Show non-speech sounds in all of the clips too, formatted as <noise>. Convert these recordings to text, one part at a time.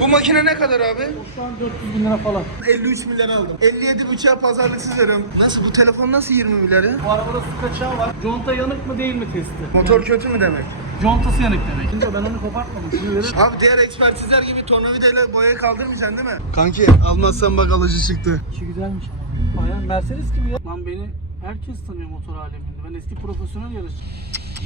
Bu makine ne kadar abi? Şu an 400 bin lira falan. 53 milyar aldım. 57 buçuğa pazarlıksız veriyorum. Nasıl bu telefon nasıl 20 milyar ya? Bu arabada su kaçağı var. Conta yanık mı değil mi testi? Motor kötü mü demek? Contası yanık demek. Şimdi ben onu kopartmadım. Verir. Abi diğer ekspertizler gibi tornavidayla boyayı kaldırmayacaksın değil mi? Kanki almazsan bak alıcı çıktı. İşi güzelmiş ama. Aynen Mercedes gibi ya. Lan beni herkes tanıyor motor aleminde. Ben eski profesyonel yarışçıyım.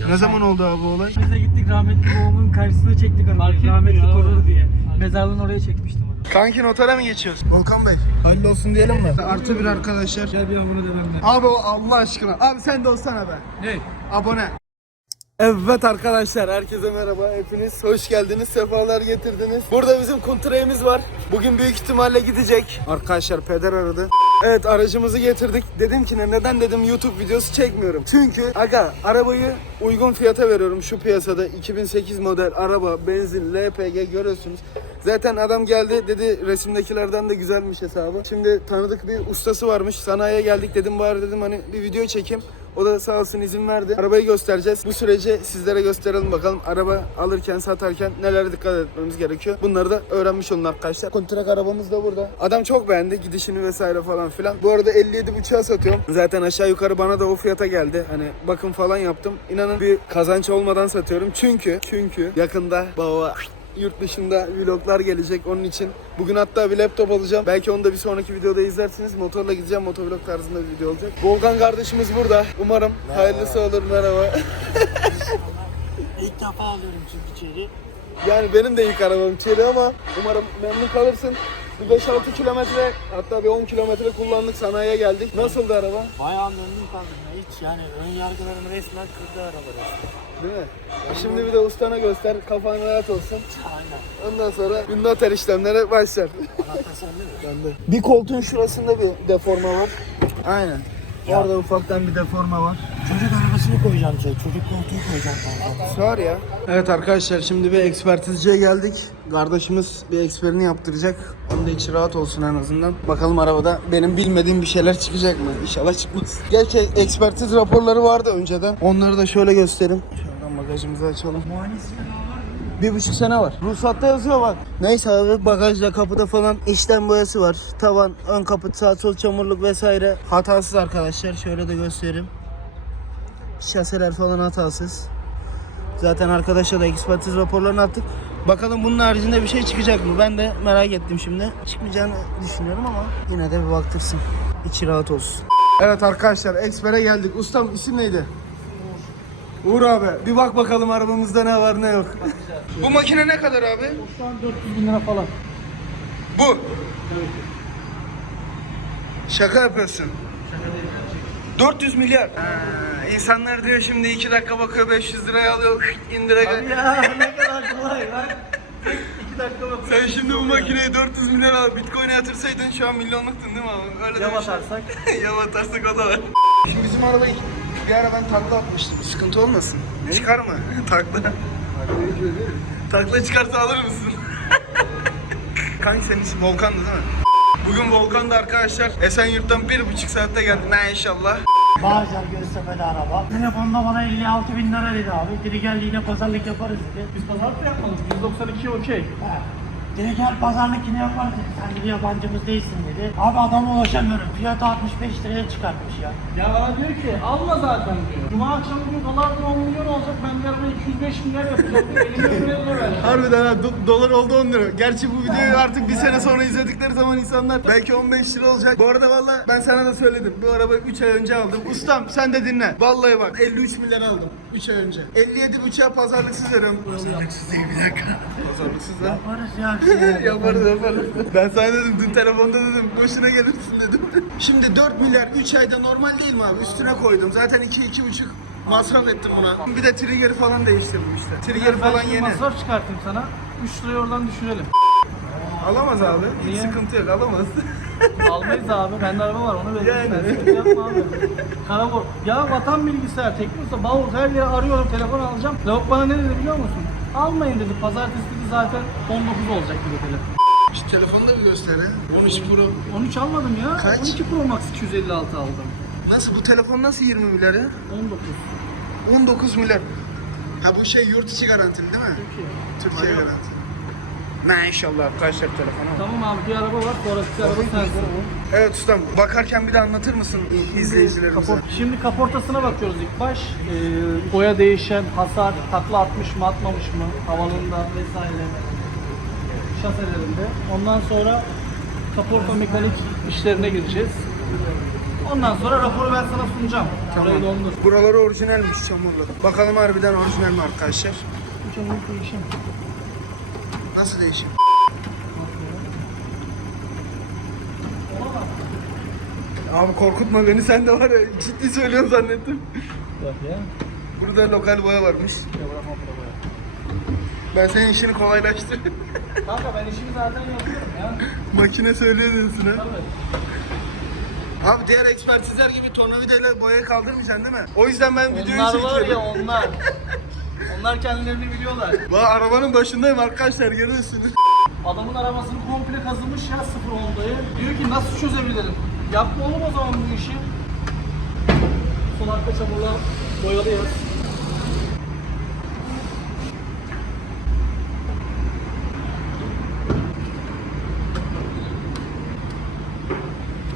Ne zaman oldu abi bu olay? Biz de gittik rahmetli babamın karşısına çektik arabayı. Rahmetli korur diye. Mezarlığın oraya çekmiştim onu. Kanki notara mı geçiyoruz? Volkan Bey. Hayırlı olsun diyelim mi? Artı bir arkadaşlar. Gel bir demem de. Abi o Allah aşkına. Abi sen de olsana be. Ne? Abone. Evet arkadaşlar herkese merhaba. Hepiniz hoş geldiniz sefalar getirdiniz. Burada bizim kontrayımız var. Bugün büyük ihtimalle gidecek. Arkadaşlar peder aradı. Evet aracımızı getirdik. Dedim ki ne neden? dedim. YouTube videosu çekmiyorum. Çünkü aga arabayı uygun fiyata veriyorum şu piyasada. 2008 model araba benzin LPG görüyorsunuz. Zaten adam geldi dedi resimdekilerden de güzelmiş hesabı. Şimdi tanıdık bir ustası varmış. Sanayiye geldik dedim bari dedim hani bir video çekeyim o da sağ olsun izin verdi. Arabayı göstereceğiz. Bu süreci sizlere gösterelim bakalım. Araba alırken satarken nelere dikkat etmemiz gerekiyor. Bunları da öğrenmiş olun arkadaşlar. Kontrak arabamız da burada. Adam çok beğendi gidişini vesaire falan filan. Bu arada 57 buçuğa satıyorum. Zaten aşağı yukarı bana da o fiyata geldi. Hani bakım falan yaptım. İnanın bir kazanç olmadan satıyorum. Çünkü çünkü yakında baba yurt dışında vloglar gelecek onun için. Bugün hatta bir laptop alacağım. Belki onu da bir sonraki videoda izlersiniz. Motorla gideceğim. Motovlog tarzında bir video olacak. Volkan kardeşimiz burada. Umarım hayırlısı olur. Merhaba. İlk defa alıyorum çünkü içeri. yani benim de ilk arabam Çeli ama umarım memnun kalırsın. Bir 5-6 kilometre hatta bir 10 kilometre kullandık sanayiye geldik. Nasıldı araba? Bayağı memnun kaldım ya. Hiç yani ön yargılarımı resmen kırdı araba resmen. Değil mi? Şimdi bir de ustana göster. Kafan rahat olsun. Aynen. Ondan sonra bir noter işlemlere başlar. Anahtar sende mi? Bir koltuğun şurasında bir deforma var. Aynen. Orada ufaktan bir deforma var. Çocuk arabasını koyacağım içeri. Çocuk koltuğu koyacağım kanka. Ya. Evet arkadaşlar şimdi bir ekspertizciye geldik. Kardeşimiz bir eksperini yaptıracak. Onun da içi rahat olsun en azından. Bakalım arabada benim bilmediğim bir şeyler çıkacak mı? İnşallah çıkmaz. Gerçi ekspertiz raporları vardı önceden. Onları da şöyle göstereyim. Şuradan bagajımızı açalım. Muayenesi var mı? Bir buçuk sene var. Ruhsatta yazıyor bak. Neyse abi bagajda kapıda falan işlem boyası var. Tavan, ön kaput, sağ sol çamurluk vesaire. Hatasız arkadaşlar. Şöyle de göstereyim. Şaseler falan hatasız. Zaten arkadaşa da ekspertiz raporlarını attık. Bakalım bunun haricinde bir şey çıkacak mı? Ben de merak ettim şimdi. Çıkmayacağını düşünüyorum ama yine de bir baktırsın. İçi rahat olsun. Evet arkadaşlar ekspere geldik. Ustam isim neydi? Uğur abi bir bak bakalım arabamızda ne var ne yok. Bu makine ne kadar abi? Şu an 400 bin lira falan. Bu. Şaka yapıyorsun. 400 milyar. Ha, insanlar diyor şimdi 2 dakika bakıyor 500 liraya alıyor indire. Ya ne kadar kolay lan. 2 dakika bak. Sen şimdi bu makineyi 400 milyar al Bitcoin'e yatırsaydın şu an milyonluktun değil mi abi? Öyle Ya demiş. batarsak. <laughs> ya batarsak o da var. Şimdi bizim arabayı bir ara ben takla atmıştım. Sıkıntı olmasın. Çıkar mı? <laughs> takla. takla çıkarsa alır mısın? <laughs> Kanka senin ismin Volkan'dı değil mi? Bugün Volkan'da arkadaşlar Esenyurt'tan bir buçuk saatte geldi. Ne inşallah. Bağcılar Göztepe'de araba. Telefonda bana 56 bin lira dedi abi. Dedi gel yine pazarlık yaparız dedi. Biz pazarlık da yapmadık. 192 okey. Dedi gel pazarlık yine yaparız dedi. Sen dedi yabancımız değilsin dedi. Abi adama ulaşamıyorum. Fiyatı 65 liraya çıkartmış ya. Ya bana diyor ki alma zaten diyor. Cuma akşamı diyor dolar 10 milyon olacak ben de arada 205 milyar yapacağım <laughs> lira ver. Harbiden ha do- dolar oldu 10 lira. Gerçi bu videoyu artık bir sene sonra izledikleri zaman insanlar belki 15 lira olacak. Bu arada valla ben sana da söyledim. Bu arabayı 3 ay önce aldım. Ustam sen de dinle. Vallahi bak 53 milyar aldım 3 ay önce. 57 buçuğa pazarlıksız veriyorum. Pazarlıksız değil bir dakika. Pazarlıksız lan. Yaparız ya bir şey. <laughs> yaparız yaparız. Ben sana dedim dün telefonda dedim boşuna gelirsin dedim. <laughs> Şimdi 4 milyar 3 ayda normal değil mi abi? Üstüne koydum. Zaten 2 iki, 2,5 masraf ettim buna. Bir de trigger'i falan değiştirdim işte. Trigger falan Ben şimdi yeni. masraf çıkartayım sana. 3 lirayı oradan düşürelim. Alamaz abi. Hiç Niye? sıkıntı yok alamaz. Almayız abi. Bende araba var onu veririz. Yani. Ben sıkıntı yapma abi. <laughs> Karabol. Ya vatan bilgisayar, Teknosa, Bavul her yere arıyorum telefon alacağım. Lavuk bana ne dedi biliyor musun? Almayın dedi. Pazartesi dedi zaten 19 olacak dedi telefon. Şu telefonu da bir göster ya. 13 Pro. 13 almadım ya. Kaç? 12 Pro Max 256 aldım. Nasıl bu telefon nasıl 20 milyar ya? 19. 19 milyar. Ha bu şey yurt içi garantili değil mi? Türkiye. Türkiye garanti. Ne inşallah arkadaşlar telefonu. Tamam abi bir araba var. Sonraki araba sensin. Evet ustam bakarken bir de anlatır mısın izleyicilerimize? Kaport- Şimdi kaportasına bakıyoruz ilk baş. Ee, boya değişen, hasar, takla atmış mı atmamış mı, havanında vesaire şaselerinde. Ondan sonra kaporta mekanik işlerine gireceğiz. Ondan sonra raporu ben sana sunacağım. Orayı dondur. Buraları orijinalmiş çamurlu. Bakalım harbiden orijinal mi arkadaşlar? Çamur değişim. Nasıl değişim? Abi korkutma beni sen de var ya ciddi söylüyorsun zannettim. Bak ya. Burada lokal boya varmış. Ya bırakma buraya. Ben senin işini kolaylaştır. Kanka ben işimi zaten yapıyorum ya. Makine söylüyor diyorsun ha. Tabii. Abi diğer ekspertizler gibi tornavidayla boyayı kaldırmayacaksın değil mi? O yüzden ben videoyu Onlar var ya çekiyorum. onlar. <laughs> Onlar kendilerini biliyorlar. <laughs> Bak arabanın başındayım arkadaşlar görüyorsunuz. Adamın arabasını komple kazımış ya sıfır Honda'yı. Diyor ki nasıl çözebilirim? Yapma oğlum o zaman bu işi. Sol arka çamurla boyalıyoruz.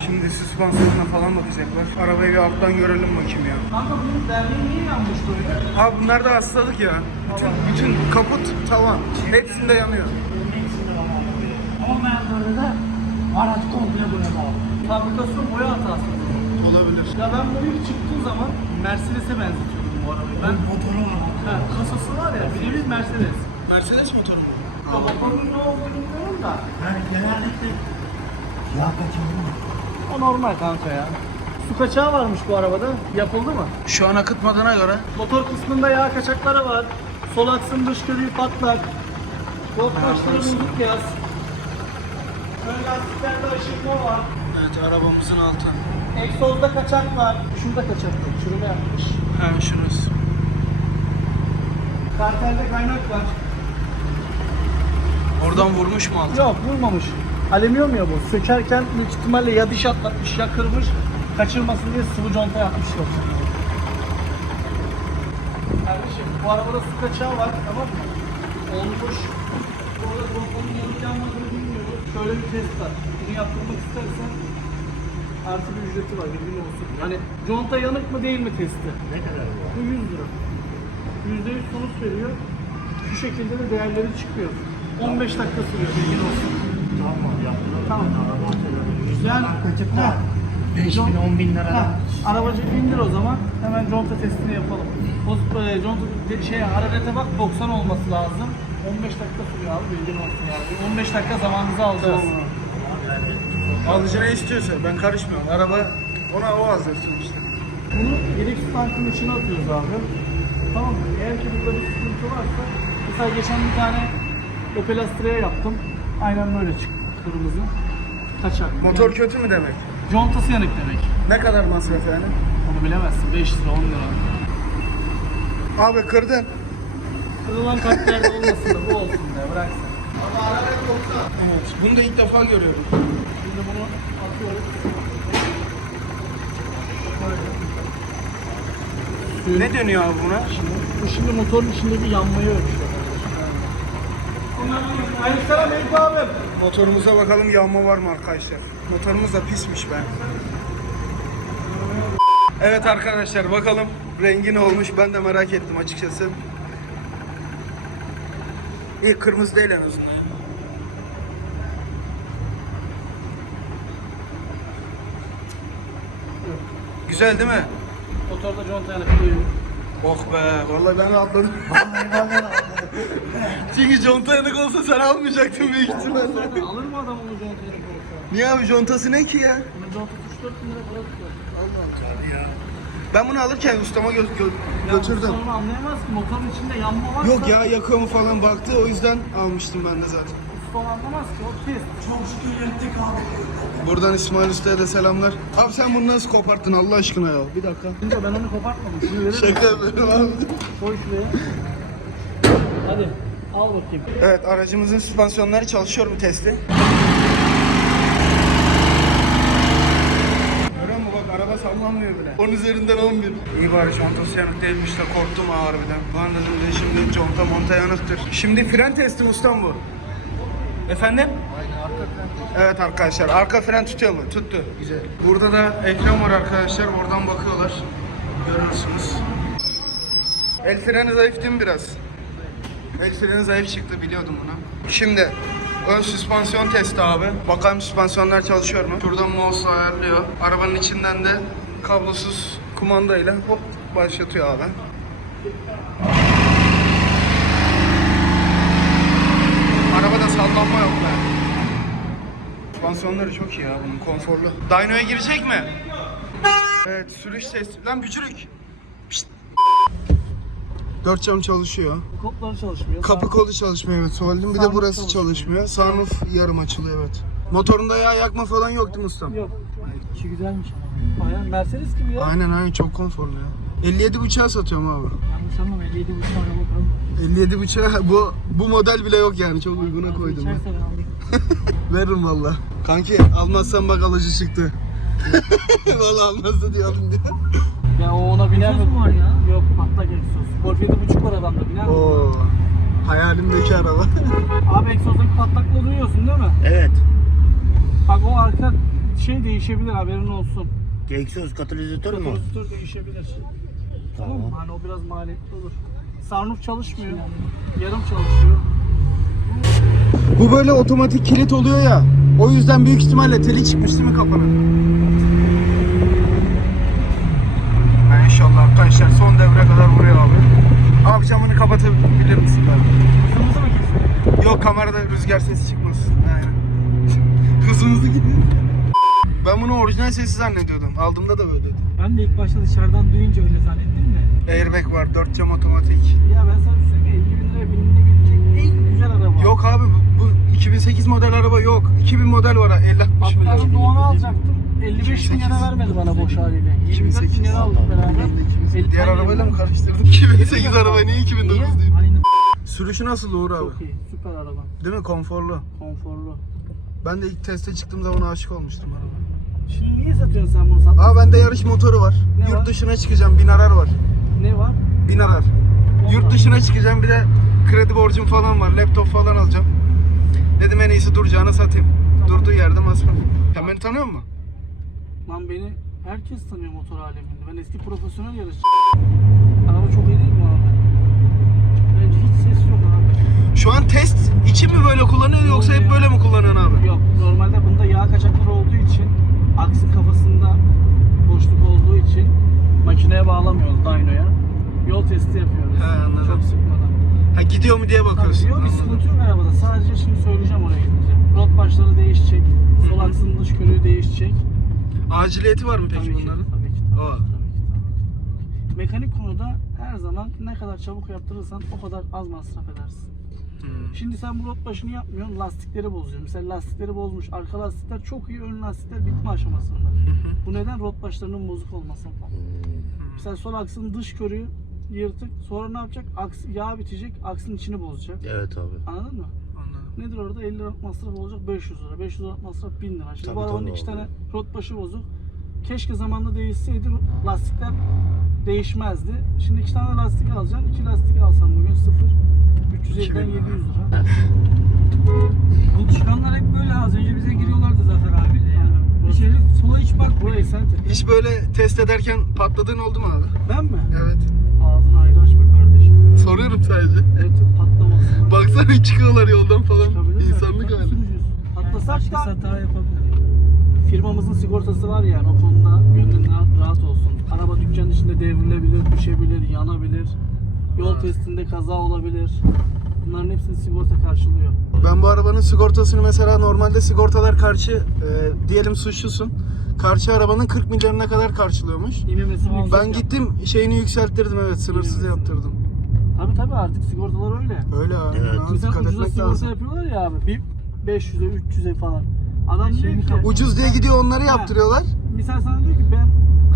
Şimdi süspansiyonuna falan bakacaklar. Arabayı bir alttan görelim bakayım ya. Kanka bunun derneği niye yanmış böyle? Abi bunlar da hastalık ya. Bütün, bütün kaput, tavan hepsinde yanıyor. Hepsinde var abi. Olmayanlarda da araç komple boyalı abi. Fabrikasyon boya hatası. Olabilir. Ya ben bunu ilk çıktığı zaman Mercedes'e benzetiyordum bu arabayı. Ben Motoru var ha, kasası var ya birebir Mercedes. Mercedes motoru mu? Ya motorun ne olduğunu bilmiyorum da. Yani genellikle yağ kaçırma. O normal kanka ya. Su kaçağı varmış bu arabada. Yapıldı mı? Şu an akıtmadığına göre. Motor kısmında yağ kaçakları var. Sol aksın dış görüğü patlak. Gold taşları bozuk yaz. Ön lastiklerde aşınma var. Evet arabamızın altı. Egzozda kaçak var. Şurada kaçak yok. Çürüme yapmış. Ha şurası. Kartelde kaynak var. Oradan vurmuş mu altı? Yok vurmamış. Alüminyum ya bu. Sökerken büyük ihtimalle ya diş atlatmış ya kırmış. Kaçırmasın diye sıvı conta yapmış yoksa. Kardeşim bu arabada su kaçağı var tamam mı? Olmuş. Orada contanın yanıp yanmadığını bilmiyorum. Şöyle bir test var. Bunu yaptırmak istersen artı bir ücreti var bilgin olsun. Hani conta yanık mı değil mi testi? Ne kadar? Bu 100 lira. %100 sonuç veriyor. Şu şekilde de değerleri çıkıyor. 15 dakika sürüyor bilgin olsun. Tamam yaptıralım. Tamam. Güzel. Kaçıp da 5 bin 10 bin lira. Ha, arabacı bindir o zaman. Hemen conta testini yapalım. O e, conta şey hararete bak 90 olması lazım. 15 dakika sürüyor abi bilgin olsun yani. 15 dakika zamanınızı alacağız. Alıcı ne istiyorsa ben karışmıyorum. Araba ona o hazır sonuçta. Bunu yedek su tankının içine atıyoruz abi. Tamam mı? Eğer ki burada bir sıkıntı varsa mesela geçen bir tane Opel Astra'ya yaptım. Aynen böyle çıktı. Kırmızı. Kaçak. Motor kötü mü demek? Contası yanık demek. Ne kadar masraf yani? Onu bilemezsin. 5 lira 10 lira. Abi kırdın. Kırılan kalplerde olmasın da bu olsun da bırak sen. Evet. Bunu da ilk defa görüyorum. Şimdi bunu atıyoruz. Böyle. Ne dönüyor abi buna? Şimdi, bu şimdi motorun içindeki yanmayı ölçüyor. Aleykümselam Eyüp abim. Motorumuza bakalım yağma var mı arkadaşlar? Motorumuz da pismiş be. Evet arkadaşlar bakalım rengi ne olmuş ben de merak ettim açıkçası. İyi kırmızı değil en azından. Güzel değil mi? Motorda conta yanıklığı yok. Oh be vallahi ben rahatladım. <laughs> Çünkü conta yanık olsa sen almayacaktın büyük ihtimalle. Alır mı adam onu conta yanık olsa? Niye abi contası ne ki ya? Bunun conta 34 bin lira para tutar. Allah Allah. Ben bunu alırken ustama gö- gö- Ya götürdüm. Sonra anlayamaz ki motorun içinde yanma varsa. Yok ya yakıyor mu falan baktı o yüzden almıştım ben de zaten. Usta anlamaz ki o test. Çok şükür yettik abi. Buradan İsmail Usta'ya da selamlar. Abi sen bunu nasıl koparttın Allah aşkına ya? Bir dakika. Şimdi ben onu kopartmadım. Şaka yapıyorum abi. Koy şuraya. Hadi al bakayım. Evet aracımızın süspansiyonları çalışıyor mu testi? Görüyor musun bak araba sallanmıyor bile. 10 üzerinden 11. İyi bari çantası yanık değilmiş de korktum ha harbiden. Lan dedim de şimdi conta monta yanıktır. Şimdi fren testi ustam bu? Efendim? Evet arkadaşlar arka fren tutuyor mu? Tuttu. Güzel. Burada da ekran var arkadaşlar. Oradan bakıyorlar. Görüyorsunuz. El freni zayıf değil mi biraz? El freni zayıf çıktı biliyordum bunu. Şimdi ön süspansiyon testi abi. Bakalım süspansiyonlar çalışıyor mu? Şuradan mouse ayarlıyor. Arabanın içinden de kablosuz kumandayla hop başlatıyor abi. Arabada sallanma yok be. Süspansiyonları çok iyi ya bunun konforlu. Dyno'ya girecek mi? Evet sürüş testi. Lan bücürük. Dört cam çalışıyor. Kopları çalışmıyor. Kapı Sağ- kolu çalışmıyor evet söyledim. Bir de burası çalışmıyor. Sunroof yarım açılıyor evet. Motorunda yağ yakma falan yok değil mi ustam? Yok. İçi güzelmiş. Bayağı Mercedes gibi ya. Aynen aynen çok konforlu ya. 57 bıçağı satıyorum abi. Yanlış anlama 57 buçuk araba kuralım. 57 bıçağı <laughs> bu bu model bile yok yani çok uyguna koydum ben. İçerse ben alayım. <laughs> Veririm valla. Kanki almazsan bak alıcı çıktı. <laughs> valla almazsa diye alın diye. Ya o ona biner Egzoz mu var ya? Yok patlak egzoz. Golf 7.5 var adamda biner mi? Oo. Hayalimdeki araba. <laughs> Abi egzozdaki patlaklığı duyuyorsun değil mi? Evet. Bak o arka şey değişebilir haberin olsun. Egzoz katalizatör mü? Kapasitör değişebilir. Tamam. Hani o biraz maliyetli olur. Sunroof çalışmıyor. Yarım çalışıyor. Bu böyle otomatik kilit oluyor ya. O yüzden büyük ihtimalle teli çıkmış değil mi kapının? Ben inşallah arkadaşlar son devre kadar vuruyor abi. Abi camını kapatabilir misin ben? Hızımızı mı kesin? Yok kamerada rüzgar sesi çıkmaz. Aynen. <laughs> Hızımızı gidiyor. Ben bunu orijinal sesi zannediyordum. Aldığımda da böyle dedi. Ben de ilk başta dışarıdan duyunca öyle zannettim de. Airbag var, 4 cam otomatik. Ya ben sana şey söyleyeyim mi? 50 bin liraya binilebilecek en güzel araba. Yok abi bu, bu 2008 model araba yok. 2000 model var 50 60 Abi ben de onu alacaktım. 55 bin 2008. lira vermedi bana boş haliyle. 24 bin 2008. lira aldık beraber. Diğer arabayla mı karıştırdım? 2008 araba niye 2009 diyeyim? Aynen. Sürüşü nasıl Uğur abi? Çok iyi. Süper araba. Değil mi? Konforlu. Konforlu. Ben de ilk teste çıktığım zaman aşık olmuştum araba. Şimdi niye satıyorsun sen bunu? Sat Aa bende yarış motoru var. Ne Yurt var? dışına çıkacağım. Bin arar var. ne var? Bin arar. Yurt dışına çıkacağım bir de kredi borcum falan var. Laptop falan alacağım. Dedim en iyisi duracağını satayım. Durduğu yerde masraf. Sen beni tanıyor musun? Lan beni herkes tanıyor motor aleminde. Ben eski profesyonel yarışçı. Araba çok iyi değil mi abi? Bence hiç ses yok abi. Şu an test için mi böyle kullanıyor yoksa hep böyle mi kullanıyorsun abi? Yok normalde bunda yağ kaçakları olduğu için aksi kafasında boşluk olduğu için makineye bağlamıyoruz dyno'ya. Yol testi yapıyoruz. He, anladım. Çok sıkmadan. Ha gidiyor mu diye bakıyorsun. Yok bir Anladım. sıkıntı yok arabada. Sadece şimdi söyleyeceğim oraya gidince. Rot başları değişecek. Sol hı. aksının dış körüğü değişecek. Aciliyeti var mı peki Tabii bunların? Tabii ki. Tabii, Aa. ki, tabii tabii ki. Mekanik konuda her zaman ne kadar çabuk yaptırırsan o kadar az masraf edersin. Hmm. Şimdi sen bu rot başını yapmıyorsun, lastikleri bozuyor. Mesela lastikleri bozmuş, arka lastikler çok iyi, ön lastikler bitme aşamasında. Bu neden rot başlarının bozuk olmasından. Mesela sol aksın dış körüğü yırtık, sonra ne yapacak? Aks, yağ bitecek, aksın içini bozacak. Evet abi. Anladın mı? Nedir orada? 50 lira masraf olacak 500 lira. 500 lira masraf 1000 lira. Şimdi Tabii, bu arabanın tabii iki tane rot başı bozuk. Keşke zamanında değişseydi lastikler değişmezdi. Şimdi iki tane lastik alacaksın. iki lastik alsan bugün sıfır. 350'den 2000 lira. 700 lira. Bu çıkanlar hep böyle az önce bize giriyorlardı Zafer abiyle yani. İçeri sola hiç bak. Burayı sen. Hiç böyle test ederken patladığın oldu mu abi? Ben mi? Evet. Ağzını ayrı açma kardeşim. Soruyorum sadece. Evet patlamasın. Baksana çıkıyorlar yoldan falan. Çıkabilir? İnsanlık hali. Patlasak da hata yapabilir. firmamızın sigortası var yani o konuda gönlün rahat, rahat olsun. Araba dükkanın içinde devrilebilir, düşebilir, yanabilir. Yol testinde kaza olabilir. Bunların hepsini sigorta karşılıyor. Ben bu arabanın sigortasını mesela normalde sigortalar karşı e, diyelim suçlusun. Karşı arabanın 40 milyonuna kadar karşılıyormuş. Ben gittim şeyini yükselttirdim evet sınırsız İyi misin? yaptırdım. Tabii tabii artık sigortalar öyle. Öyle abi. Evet. abi, Mesela dikkat ucuza etmek sigorta lazım. yapıyorlar ya abi. Bir 500'e 300'e falan. Adam Şey diyor mi ki kaldı? Ucuz diye gidiyor onları yaptırıyorlar. misal sana diyor ki ben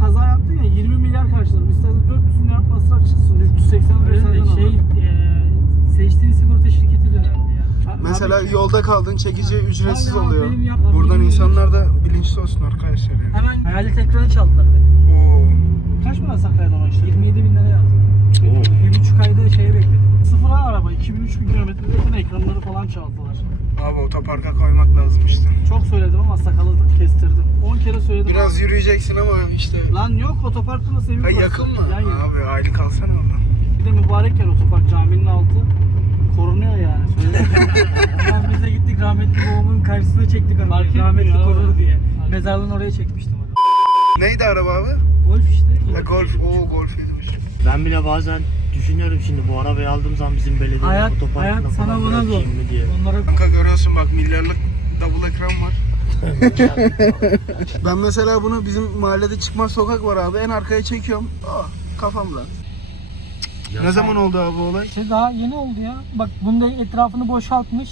kaza yaptım ya 20 milyar karşılarım. İstersen 400 milyar masraf çıksın. 380 lira Öyle de şey e, seçtiğin sigorta şirketi de önemli ya. Mesela abi, yolda kaldın çekici ücretsiz abi, oluyor. benim Buradan gibi. insanlar da bilinçli olsun arkadaşlar ya. Hemen hayalet ekranı çaldılar. beni. Oo. kaç para saklaydı ona işte? 27 bin lira yazdım. Bir buçuk ayda şeye bekledim. Sıfır A araba 2000-3000 kilometrede ekranları falan çaldılar. Abi otoparka koymak lazım işte. Çok söyledim ama sakalı kestirdim. 10 kere söyledim. Biraz abi. yürüyeceksin ama işte. Lan yok otopark burası evin Ha, yakın mı? Yan. Abi aylık alsana oradan. Bir de mübarek yer otopark caminin altı. Korunuyor yani. Söyleyeyim. Ulan biz de gittik rahmetli babamın karşısına çektik Fark arabayı. Rahmetli korur diye. Mezarlığın oraya çekmiştim. Neydi araba abi? Golf işte. Ha, golf. Golf. Ben bile bazen düşünüyorum şimdi bu arabayı aldığım zaman bizim belediye Hayat- otoparkına hayat falan sana zor. mı diye. Onlara Kanka görüyorsun bak milyarlık double ekran var. <laughs> ben mesela bunu bizim mahallede çıkmaz sokak var abi. En arkaya çekiyorum. Aa, kafamla. Ne zaman oldu abi bu olay? işte daha yeni oldu ya. Bak bunda etrafını boşaltmış.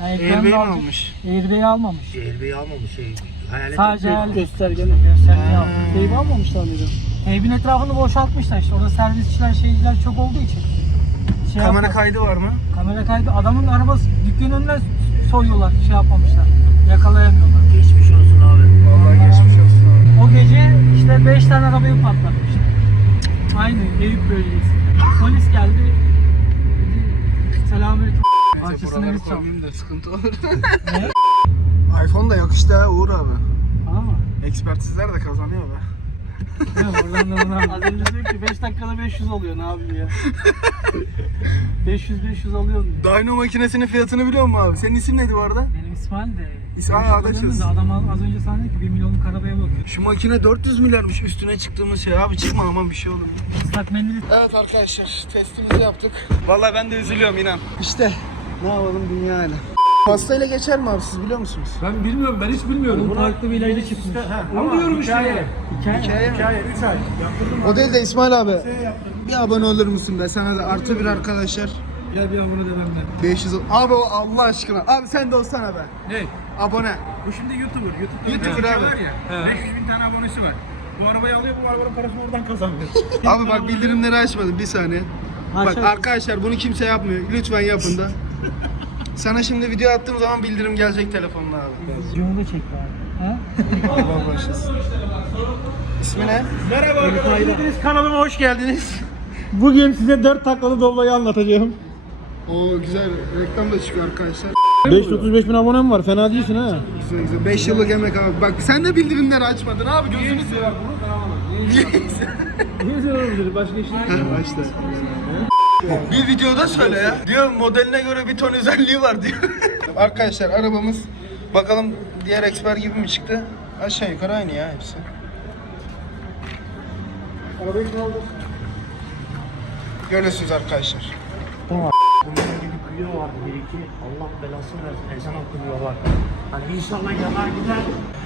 Yani da mi almış? Airbag'i almamış. Airbag'i almamış şey. Hayalet Sadece hayal Göstergeni. göstergeyi almış. Teybi almamışlar mıydı? Teybin etrafını boşaltmışlar işte. Orada servisçiler şeyciler çok olduğu için. Şey Kamera yapma- kaydı var mı? kamera kaydı. Adamın arabası dükkanın önünden soyuyorlar. Şey yapmamışlar. Yakalayamıyorlar. Geçmiş olsun abi. Vallahi geçmiş olsun abi. O gece işte 5 tane arabayı patlatmış. Aynı Eyüp bölgesi. Polis geldi. Selamünaleyküm. Buraları biz çaldık. da sıkıntı olur. Ne? iPhone da yakıştı ha Uğur abi. Ama. Ekspertizler de kazanıyor be. Ne oradan da ona Az önce diyor ki 5 dakikada 500 alıyor ne yapayım ya. <laughs> 500 500 alıyor. Dyno makinesinin fiyatını biliyor musun abi? Senin isim neydi bu arada? Benim İsmail de. İsmail döneminde Adam az az önce sana dedi ki 1 milyonluk arabaya bakıyor. Şu makine 400 milyarmış üstüne çıktığımız şey abi çıkma aman bir şey olur. Islak mendili Evet arkadaşlar testimizi yaptık. Vallahi ben de üzülüyorum inan. İşte ne yapalım dünya öyle. Pastayla geçer mi abi siz biliyor musunuz? Ben bilmiyorum, ben hiç bilmiyorum. Bunun farklı bir ilacı çıkmış. Onu diyorum işte. Hikaye. Hikaye mi? Hikaye 3 ay. O değil de İsmail abi. Bir abone olur musun be sana da artı bir arkadaşlar. Gel bir an bunu demem ben. 500 ol- Abi o Allah aşkına. Abi sen de olsana be. Ne? Abone. Bu şimdi YouTuber. YouTube'da YouTuber bir abi. var ya. 500 bin tane abonesi var. Bu arabayı alıyor, bu arabanın parasını oradan kazanıyor. Abi bak bildirimleri açmadım bir saniye. Bak arkadaşlar bunu kimse yapmıyor. Lütfen yapın da. Sana şimdi video attığım zaman bildirim gelecek telefonuna abi. Videonu da çek bari. Ha? Allah başlasın. İsmi ne? Merhaba arkadaşlar. Kanalıma hoş geldiniz. Bugün size 4 taklalı doblayı anlatacağım. Oo güzel reklam da çıkıyor arkadaşlar. 535 bin abonem var, fena değilsin ha. Güzel güzel. 5 yıllık emek abi. Bak sen de bildirimleri açmadın abi gözünü seveyim. Ne güzel olabilir, başka işin yok. Ha, Başla. Bir videoda söyle ya. Diyor modeline göre bir ton özelliği var diyor. <laughs> Arkadaşlar arabamız bakalım diğer eksper gibi mi çıktı? Aşağı yukarı aynı ya hepsi. Arabayı kaldır. Görüyorsunuz arkadaşlar. Bunların gibi kuyu vardı bir iki. Allah belasını versin. Ezan okunuyor bak. Hani inşallah yanar gider.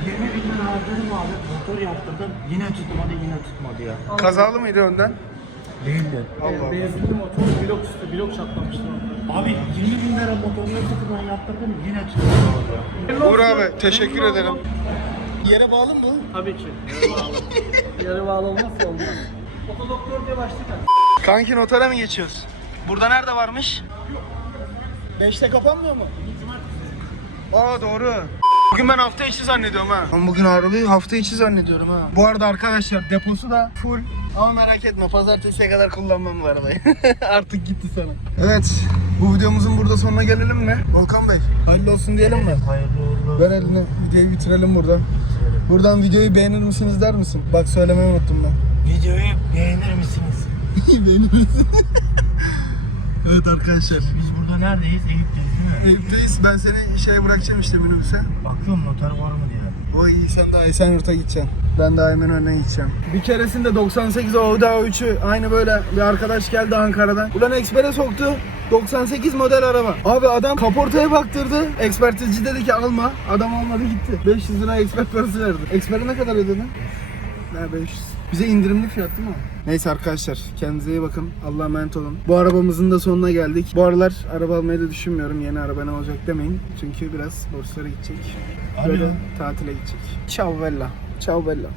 20 bin lira harcadım abi. Motor yaptırdım. Yine tutmadı yine tutmadı ya. Kazalı mıydı önden? Değildi. Allah Allah. Benzinli motor blok üstü blok çatlamıştı. Abi 20 bin lira motorunu sıfırdan yaptırdım yine ya. Uğur abi teşekkür ederim. Yere bağlı mı? Tabii ki. Yarı bağlı. Yarı bağlı olmazsa olmaz. Otodoktor diye başlık at. Kanki notara mı geçiyoruz? Burada nerede varmış? Beşte kapanmıyor mu? Aa doğru. Bugün ben hafta içi zannediyorum ha. Ben bugün ağrılıyı hafta içi zannediyorum ha. Bu arada arkadaşlar deposu da full. Ama merak etme pazartesiye kadar kullanmam bu arabayı. <laughs> Artık gitti sana. Evet bu videomuzun burada sonuna gelelim mi? Volkan Bey hayırlı olsun diyelim mi? Hayırlı uğurlu Ver elini videoyu bitirelim burada. Buradan videoyu beğenir misiniz der misin? Bak söylemeyi unuttum ben. Videoyu beğenir misiniz? <laughs> beğenir misin? <laughs> evet arkadaşlar. Biz burada neredeyiz? Eyüp'teyiz değil mi? Eyüp'teyiz. Ben seni şeye bırakacağım işte minibüse. Bakıyorum noter var mı diye. İyi sen daha Esenyurt'a gideceksin. Ben daha hemen önüne gideceğim. Bir keresinde 98 Audi A3'ü aynı böyle bir arkadaş geldi Ankara'dan. Ulan ekspere soktu. 98 model araba. Abi adam kaportaya baktırdı. Ekspertizci dedi ki alma. Adam almadı gitti. 500 lira ekspert parası verdi. Ekspere ne kadar ödedin? Ne 500. Bize indirimli fiyat değil mi? Neyse arkadaşlar kendinize iyi bakın. Allah'a emanet olun. Bu arabamızın da sonuna geldik. Bu aralar araba almayı da düşünmüyorum. Yeni araba ne olacak demeyin. Çünkü biraz borçlara gidecek. Böyle tatile gidecek. Ciao bella. Ciao bella.